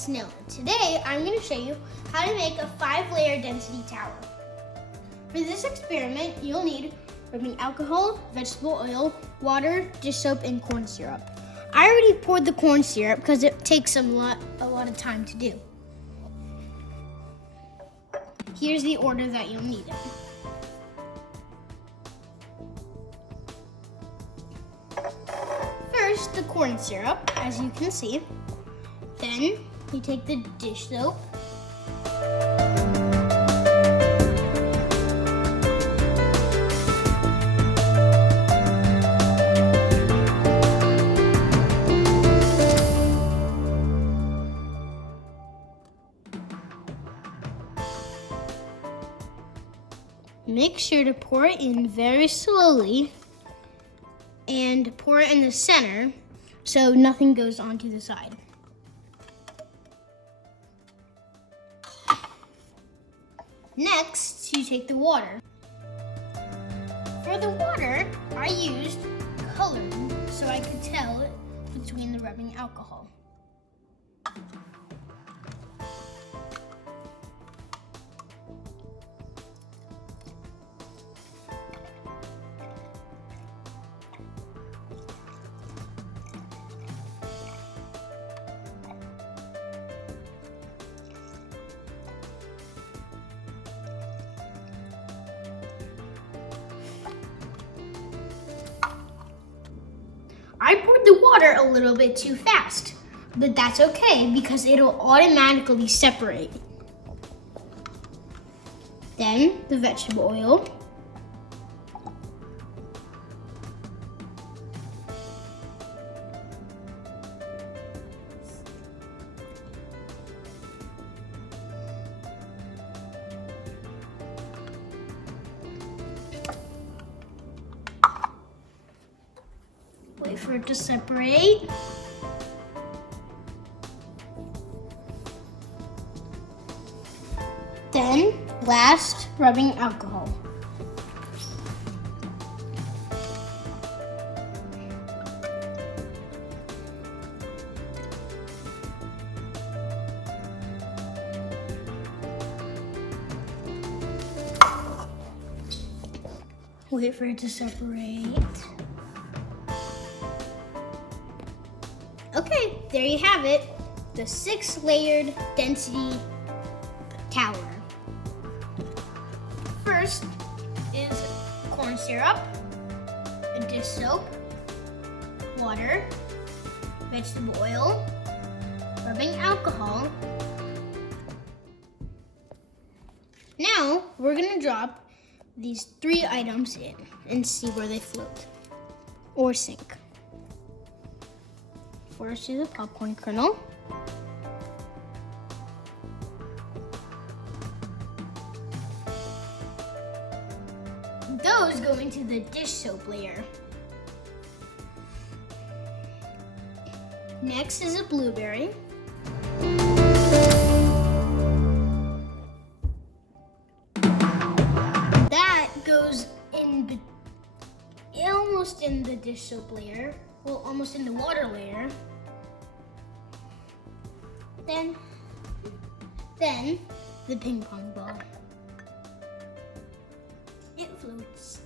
it's Noah. Today, I'm going to show you how to make a 5-layer density tower. For this experiment, you'll need rubbing alcohol, vegetable oil, water, dish soap, and corn syrup. I already poured the corn syrup because it takes a lot of time to do. Here's the order that you'll need it. First, the corn syrup, as you can see. Then, you take the dish soap. Make sure to pour it in very slowly and pour it in the center so nothing goes onto the side. Next, you take the water. For the water, I used coloring so I could tell between the rubbing alcohol. I poured the water a little bit too fast, but that's okay because it'll automatically separate. Then the vegetable oil. Wait for it to separate. Then, last, rubbing alcohol. Wait for it to separate. Okay, there you have it, the 6-layered density tower. First is corn syrup, a dish soap, water, vegetable oil, rubbing alcohol. Now, we're gonna drop these 3 items in and see where they float or sink. First is a popcorn kernel. Those go into the dish soap layer. Next is a blueberry. That goes in almost in the dish soap layer. Well, almost in the water layer. Then the ping pong ball. It floats.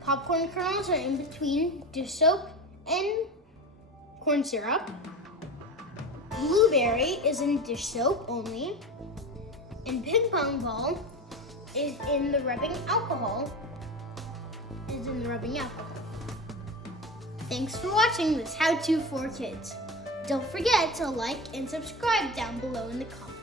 Popcorn kernels are in between dish soap and corn syrup. Blueberry is in dish soap only. And ping pong ball is in the rubbing alcohol. Thanks for watching this how-to for kids. Don't forget to like and subscribe down below in the comments.